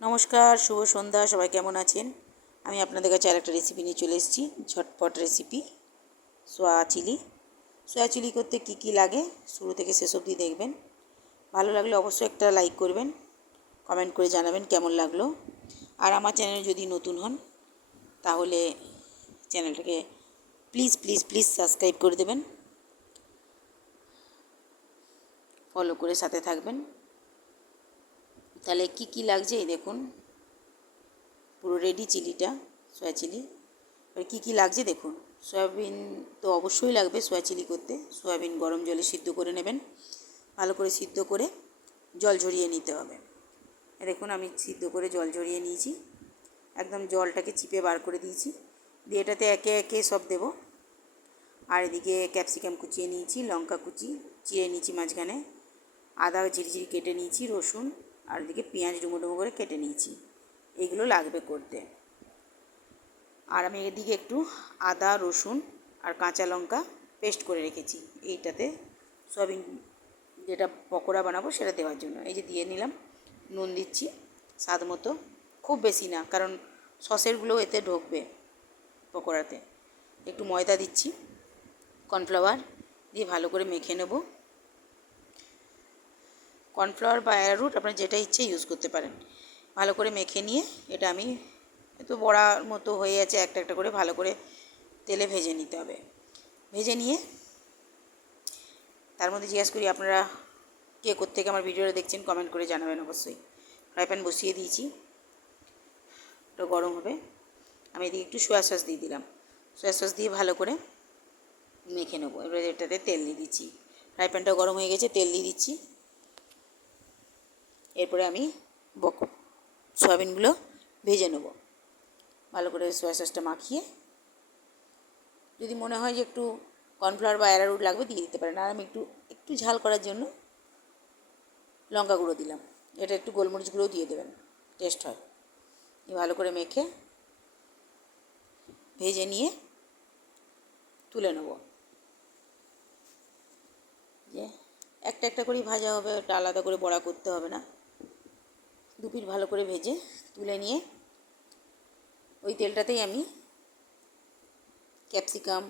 নমস্কার, শুভ সন্ধ্যা। সবাই কেমন আছেন? আমি আপনাদের কাছে আরেকটা রেসিপি নিয়ে চলে এসেছি, ঝটপট রেসিপি সোয়া চিলি। সোয়া চিলি করতে কি কি লাগে শুরু থেকে শেষ অবধি দেখবেন। ভালো লাগলে অবশ্যই একটা লাইক করবেন, কমেন্ট করে জানাবেন কেমন লাগলো। আর আমার চ্যানেলে যদি নতুন হন তাহলে চ্যানেলটাকে প্লিজ প্লিজ প্লিজ সাবস্ক্রাইব করে দেবেন, ফলো করে সাথে থাকবেন। তাহলে কি কি লাগছে এই দেখুন, পুরো রেডি চিলিটা, সোয়া চিলি। এবার কী কী লাগছে দেখুন। সয়াবিন তো অবশ্যই লাগবে সোয়া চিলি করতে। সয়াবিন গরম জলে সিদ্ধ করে নেবেন, ভালো করে সিদ্ধ করে জল ঝরিয়ে নিতে হবে। দেখুন আমি সিদ্ধ করে জল ঝরিয়ে নিয়েছি, একদম জলটাকে চিপে বার করে দিয়েছি। দিয়ে এটাতে একে একে সব দেব। আর এদিকে ক্যাপসিকাম কুচিয়ে নিয়েছি, লঙ্কা কুচি চিড়ে নিয়েছি মাঝখানে, আদা ঝিরিঝিরি কেটে নিয়েছি, রসুন, আর এদিকে পেঁয়াজ ডুমো ডুমো করে কেটে নিয়েছি। এইগুলো লাগবে করতে। আর আমি এদিকে একটু আদা রসুন আর কাঁচা লঙ্কা পেস্ট করে রেখেছি এইটাতে, সয়াবিন যেটা পকোড়া বানাবো সেটা দেওয়ার জন্য। এই যে দিয়ে নিলাম, নুন দিচ্ছি স্বাদ মতো, খুব বেশি না কারণ সসেরগুলো এতে ঢুকবে পকোড়াতে। একটু ময়দা দিচ্ছি, কর্নফ্লাওয়ার দিয়ে ভালো করে মেখে নেব। কর্নফ্লাওয়ার বা অ্যারারুট আপনার যেটা ইচ্ছে ইউজ করতে পারেন। ভালো করে মেখে নিয়ে এটা আমি তো বড়ার মতো হয়ে আছে, একটা একটা করে ভালো করে তেলে ভেজে নিতে হবে। ভেজে নিয়ে তার মধ্যে জিজ্ঞাসা করি আপনারা কে কোত্থেকে আমার ভিডিওটা দেখছেন, কমেন্ট করে জানাবেন অবশ্যই। ফ্রাই প্যান বসিয়ে দিয়েছি, ওটা গরম হবে। আমি এদিকে একটু সোয়া সস দিয়ে দিলাম, সোয়া সস দিয়ে ভালো করে মেখে নেবো। এবারে এটাতে তেল দিয়ে দিচ্ছি, ফ্রাই প্যানটা গরম হয়ে গেছে, তেল দিয়ে দিচ্ছি। এরপরে আমি সয়াবিনগুলো ভেজে নেব ভালো করে, সোয়া সসটা মাখিয়ে। যদি মনে হয় যে একটু কর্নফ্লাওয়ার বা অ্যারারুট লাগবে দিয়ে দিতে পারেন। আর আমি একটু একটু ঝাল করার জন্য লঙ্কা গুঁড়ো দিলাম, এটা একটু গোলমরিচ গুঁড়োও দিয়ে দেবেন, টেস্ট হয়। ভালো করে মেখে ভেজে নিয়ে তুলে নেব। যে একটা একটা করেই ভাজা হবে, ওটা আলাদা করে বড়া করতে হবে না। দু পিঠ ভালো করে ভেজে তুলে নিয়ে ওই তেলটাতেই আমি ক্যাপসিকাম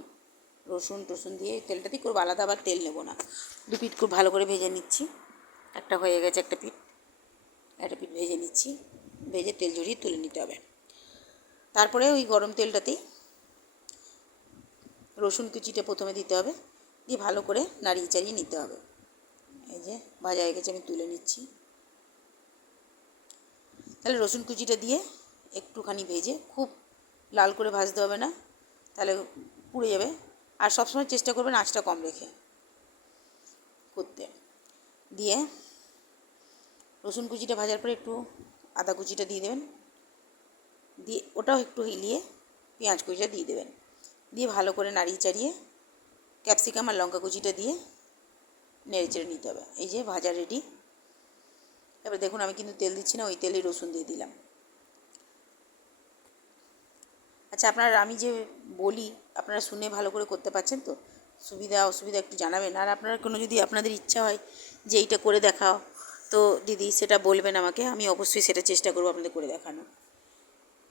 রসুন টসুন দিয়ে তেলটাতেই করবো, আলাদা আবার তেল নেব না। দু পিঠ খুব ভালো করে ভেজে নিচ্ছি, একটা হয়ে গেছে, একটা পিঠ ভেজে নিচ্ছি। ভেজে তেল ঝরিয়ে তুলে নিতে হবে। তারপরে ওই গরম তেলটাতেই রসুন কুচিটা প্রথমে দিতে হবে, দিয়ে ভালো করে নাড়িয়ে চাড়িয়ে নিতে হবে। এই যে ভাজা হয়ে গেছে, আমি তুলে নিচ্ছি। তাহলে রসুন কুচিটা দিয়ে একটুখানি ভেজে, খুব লাল করে ভাজতে হবে না, তাহলে পুড়ে যাবে। আর সবসময় চেষ্টা করবেন আঁচটা কম রেখে করতে। দিয়ে রসুন কুচিটা ভাজার পরে একটু আদা কুচিটা দিয়ে দেবেন, দিয়ে ওটাও একটু হিলিয়ে পেঁয়াজ কুচিটা দিয়ে দেবেন। দিয়ে ভালো করে নাড়িয়ে চাড়িয়ে ক্যাপসিকাম আর লঙ্কা কুচিটা দিয়ে নেড়ে চেড়ে নিতে হবে। এই যে ভাজা রেডি। এবার দেখুন আমি কিন্তু তেল দিচ্ছি না, ওই তেলেই রসুন দিয়ে দিলাম। আচ্ছা, আমি যে বলি আপনারা শুনে ভালো করে করতে পারছেন তো? সুবিধা অসুবিধা একটু জানাবেন। আর আপনারা কোনো যদি আপনাদের ইচ্ছা হয় যে এইটা করে দেখাও তো দিদি, সেটা বলবেন আমাকে, আমি অবশ্যই সেটা চেষ্টা করবো আপনাদের করে দেখানো।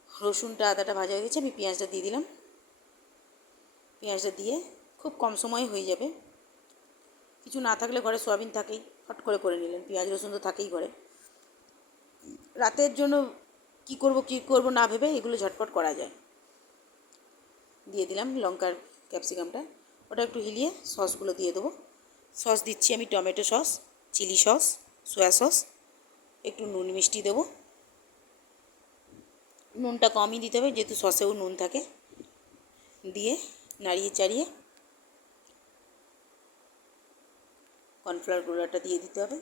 রসুনটা আদাটা ভাজা হয়ে গেছে, আমি পেঁয়াজটা দিয়ে দিলাম। পেঁয়াজটা দিয়ে খুব কম সময়ে হয়ে যাবে। কিছু না থাকলে ঘরে সয়াবিন থাকেই, ফট করে নিলেন। পেঁয়াজ রসুন তো থাকেই ঘরে। রাতের জন্য কি করব না ভেবে এগুলো ঝটপট করা যায়। দিয়ে দিলাম লঙ্কার ক্যাপসিকামটা, ওটা একটু হিলিয়ে সসগুলো দিয়ে দেবো। সস দিচ্ছি আমি tomato sauce, chilli sauce, soya sauce, একটু নুন মিষ্টি দেবো। নুনটা কমই দিতে হবে যেহেতু সসেও নুন থাকে। দিয়ে নাড়িয়ে চাড়িয়ে কর্নফ্লাওয়ার গুঁড়োটা দিয়ে দিতে হবে।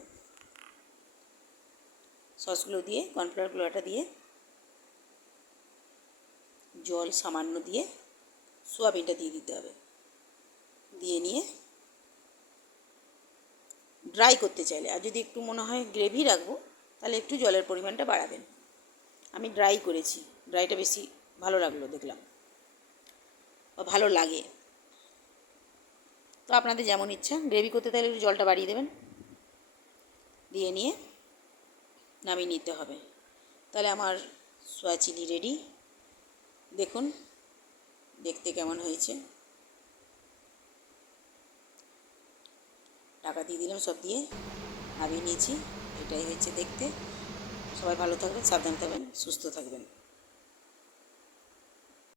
সসগুলো দিয়ে কর্নফ্লাওয়ার গুঁড়োটা দিয়ে জল সামান্য দিয়ে সোয়াবিনটা দিয়ে দিতে হবে। দিয়ে নিয়ে ড্রাই করতে চাইলে, আর যদি একটু মনে হয় গ্রেভি রাখবো তাহলে একটু জলের পরিমাণটা বাড়াবেন। আমি ড্রাই করেছি, ড্রাইটা বেশি ভালো লাগলো দেখলাম, বা ভালো লাগে। তো আপনাদের যেমন ইচ্ছা, গ্রেভি করতে তাহলে একটু জলটা বাড়িয়ে দেবেন। দিয়ে নিয়ে নামিয়ে নিতে হবে। তাহলে আমার সয়া চিলি রেডি। দেখুন দেখতে কেমন হয়েছে। টাকা দিয়ে দিলাম, সব দিয়ে নামিয়ে নিয়েছি। এটাই হচ্ছে দেখতে। সবাই ভালো থাকবেন, সাবধান থাকবেন, সুস্থ থাকবেন।